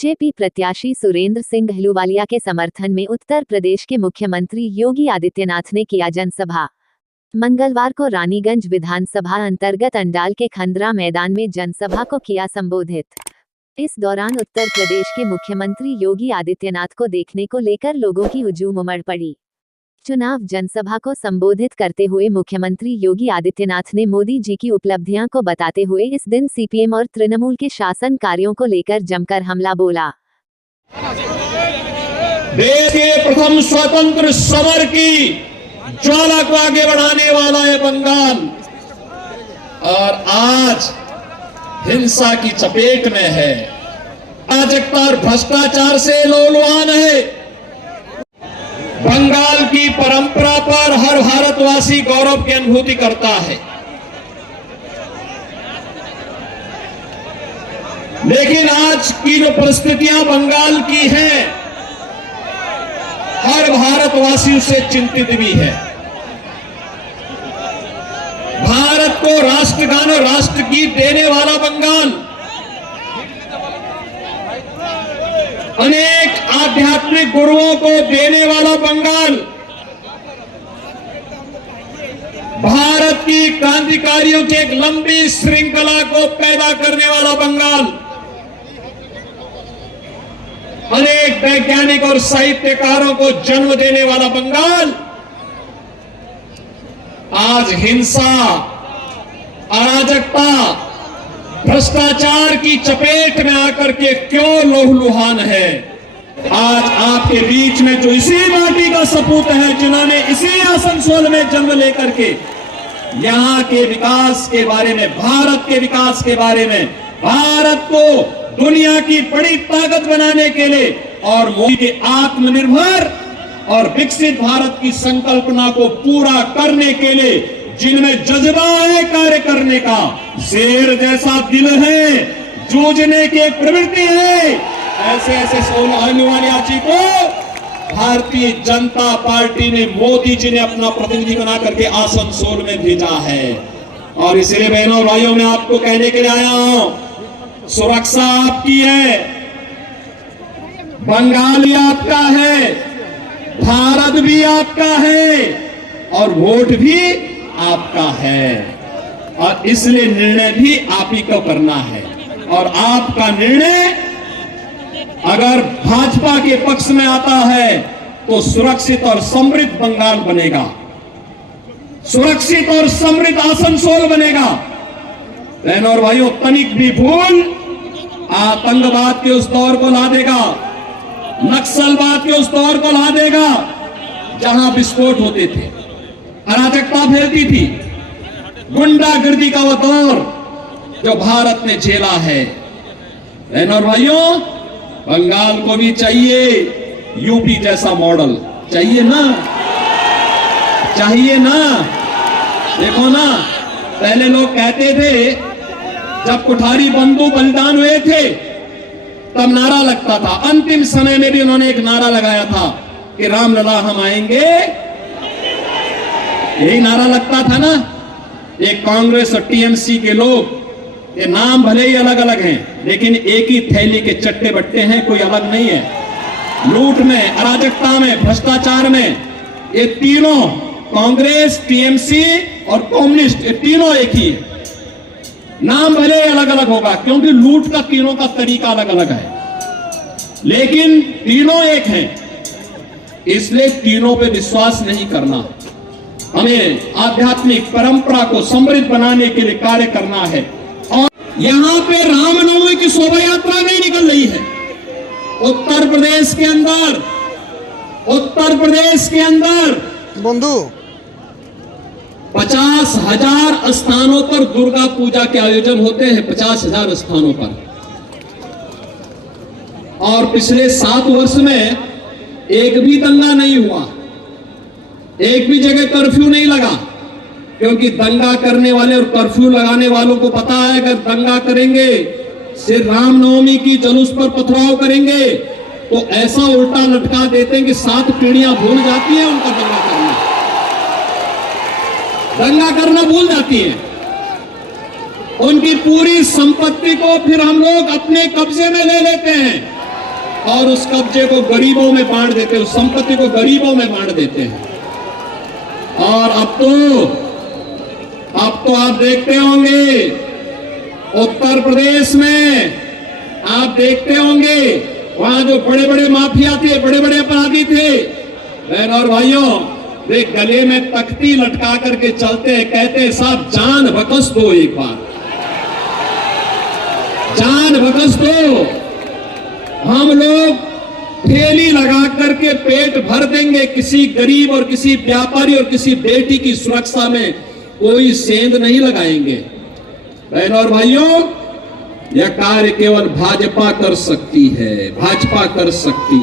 BJP प्रत्याशी सुरेंद्र सिंह अहलूवालिया के समर्थन में उत्तर प्रदेश के मुख्यमंत्री योगी आदित्यनाथ ने किया जनसभा। मंगलवार को रानीगंज विधानसभा अंतर्गत अंडाल के खंदरा मैदान में जनसभा को किया संबोधित। इस दौरान उत्तर प्रदेश के मुख्यमंत्री योगी आदित्यनाथ को देखने को लेकर लोगों की हुजूम उमड़ पड़ी। चुनाव जनसभा को संबोधित करते हुए मुख्यमंत्री योगी आदित्यनाथ ने मोदी जी की उपलब्धियां को बताते हुए इस दिन सीपीएम और तृणमूल के शासन कार्यों को लेकर जमकर हमला बोला। देश के प्रथम स्वतंत्र समर की ज्वाला को आगे बढ़ाने वाला है बंगाल, और आज हिंसा की चपेट में है, अराजकता और भ्रष्टाचार से लहूलुहान है। बंगाल की परंपरा पर हर भारतवासी गौरव की अनुभूति करता है, लेकिन आज की जो परिस्थितियां बंगाल की हैं, हर भारतवासी उससे चिंतित भी है। भारत को राष्ट्रगान और राष्ट्रगीत देने वाला बंगाल, अनेक आध्यात्मिक गुरुओं को देने वाला बंगाल, भारत की क्रांतिकारियों की एक लंबी श्रृंखला को पैदा करने वाला बंगाल, अनेक वैज्ञानिक और साहित्यकारों को जन्म देने वाला बंगाल, आज हिंसा, अराजकता, भ्रष्टाचार की चपेट में आकर के क्यों लहूलुहान है। आज आपके बीच में जो इसी माटी का सपूत है, जिन्होंने इसी आसनसोल में जन्म लेकर के यहां के विकास के बारे में, भारत के विकास के बारे में, भारत को दुनिया की बड़ी ताकत बनाने के लिए और मोदी के आत्मनिर्भर और विकसित भारत की संकल्पना को पूरा करने के लिए जिनमें जज्बा है कार्य करने का, शेर जैसा दिल है, जूझने की एक प्रवृत्ति है, ऐसे ऐसे अहलूवालिया जी को भारतीय जनता पार्टी ने, मोदी जी ने अपना प्रतिनिधि बना करके आसनसोल में भेजा है। और इसलिए बहनों और भाइयों, मैं आपको कहने के लिए आया हूं, सुरक्षा आपकी है, बंगाल भी आपका है, भारत भी आपका है, और वोट भी आपका है, और इसलिए निर्णय भी आप ही को करना है। और आपका निर्णय अगर भाजपा के पक्ष में आता है तो सुरक्षित और समृद्ध बंगाल बनेगा, सुरक्षित और समृद्ध आसनसोल बनेगा। बहनों और भाइयों, तनिक भी भूल आतंकवाद के उस दौर को ला देगा, नक्सलवाद के उस दौर को ला देगा जहां विस्फोट होते थे, अराजकता फैलती थी, गुंडागर्दी का वो दौर जो भारत ने झेला है। बहनों और भाइयों, बंगाल को भी चाहिए यूपी जैसा मॉडल, चाहिए ना, चाहिए ना। देखो ना, पहले लोग कहते थे, जब कुठारी बंधु बलिदान हुए थे तब नारा लगता था, अंतिम समय में भी उन्होंने एक नारा लगाया था कि रामलला हम आएंगे, यही नारा लगता था ना। एक कांग्रेस और टीएमसी के लोग, ये नाम भले ही अलग अलग हैं, लेकिन एक ही थैली के चट्टे बट्टे हैं, कोई अलग नहीं है। लूट में, अराजकता में, भ्रष्टाचार में, ये तीनों, कांग्रेस, टीएमसी और कम्युनिस्ट, ये तीनों एक ही है। नाम भले अलग अलग होगा, क्योंकि लूट का तीनों का तरीका अलग अलग है, लेकिन तीनों एक हैं। इसलिए तीनों पे विश्वास नहीं करना, हमें आध्यात्मिक परंपरा को समृद्ध बनाने के लिए कार्य करना है। और यहां पे रामनवमी की शोभा यात्रा नहीं निकल रही है। उत्तर प्रदेश के अंदर, उत्तर प्रदेश के अंदर बंधु 50,000 स्थानों पर दुर्गा पूजा के आयोजन होते हैं, 50,000 स्थानों पर। और पिछले 7 वर्ष में एक भी दंगा नहीं हुआ, एक भी जगह कर्फ्यू नहीं लगा, क्योंकि दंगा करने वाले और कर्फ्यू लगाने वालों को पता है, अगर दंगा करेंगे, सिर्फ रामनवमी की जुलूस पर पथराव करेंगे तो ऐसा उल्टा लटका देते हैं कि 7 पीढ़ियां भूल जाती हैं उनका दंगा करना भूल जाती हैं। उनकी पूरी संपत्ति को फिर हम लोग अपने कब्जे में ले लेते हैं। और उस कब्जे को गरीबों में बांट देते हैं, उस संपत्ति को गरीबों में बांट देते हैं। और अब तो आप देखते होंगे उत्तर प्रदेश में, आप देखते होंगे वहां जो बड़े बड़े माफिया थे, बड़े बड़े अपराधी थे, बहन और भाइयों, वे गले में तख्ती लटका करके चलते हैं, कहते हैं साहब जान बख्श दो, एक बार जान बख्श दो, हम लोग ठेली लगा करके पेट भर देंगे। किसी गरीब और किसी व्यापारी और किसी बेटी की सुरक्षा में कोई सेंध नहीं लगाएंगे। बहनों और भाइयों, यह कार्य केवल भाजपा कर सकती है, भाजपा कर सकती है।